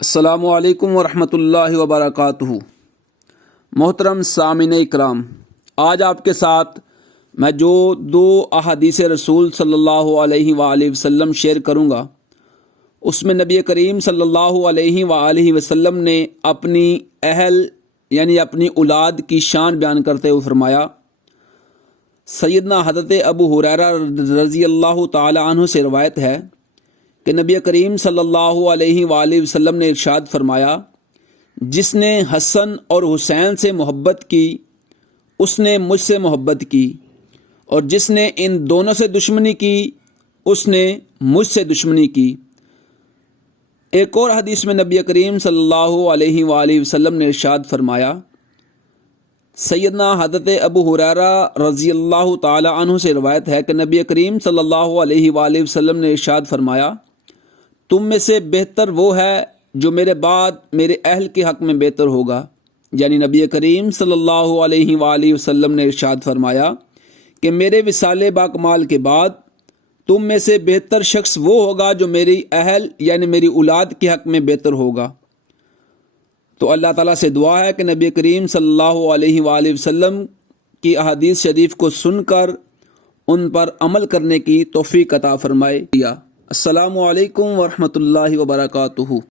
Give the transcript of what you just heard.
السلام علیکم ورحمۃ اللہ وبرکاتہ۔ محترم سامعین اکرام، آج آپ کے ساتھ میں جو دو احادیث رسول صلی اللہ علیہ وآلہ وسلم شیئر کروں گا، اس میں نبی کریم صلی اللہ علیہ وآلہ وسلم نے اپنی اہل یعنی اپنی اولاد کی شان بیان کرتے ہوئے فرمایا، سیدنا حضرت ابو ہریرہ رضی اللہ تعالی عنہ سے روایت ہے کہ نبی کریم صلی اللہ علیہ وآلہ وسلم نے ارشاد فرمایا، جس نے حسن اور حسین سے محبت کی اس نے مجھ سے محبت کی، اور جس نے ان دونوں سے دشمنی کی اس نے مجھ سے دشمنی کی۔ ایک اور حدیث میں نبی کریم صلی اللہ علیہ وآلہ وسلم نے ارشاد فرمایا، سیدنا حضرت ابو ہریرہ رضی اللہ تعالی عنہ سے روایت ہے کہ نبی کریم صلی اللہ علیہ وآلہ وسلم نے ارشاد فرمایا، تم میں سے بہتر وہ ہے جو میرے بعد میرے اہل کے حق میں بہتر ہوگا۔ یعنی نبی کریم صلی اللہ علیہ وآلہ وسلم نے ارشاد فرمایا کہ میرے وصال باکمال کے بعد تم میں سے بہتر شخص وہ ہوگا جو میری اہل یعنی میری اولاد کے حق میں بہتر ہوگا۔ تو اللہ تعالیٰ سے دعا ہے کہ نبی کریم صلی اللہ علیہ وآلہ وسلم کی احادیث شریف کو سن کر ان پر عمل کرنے کی توفیق عطا فرمائے۔ السلام علیکم ورحمۃ اللہ وبرکاتہ۔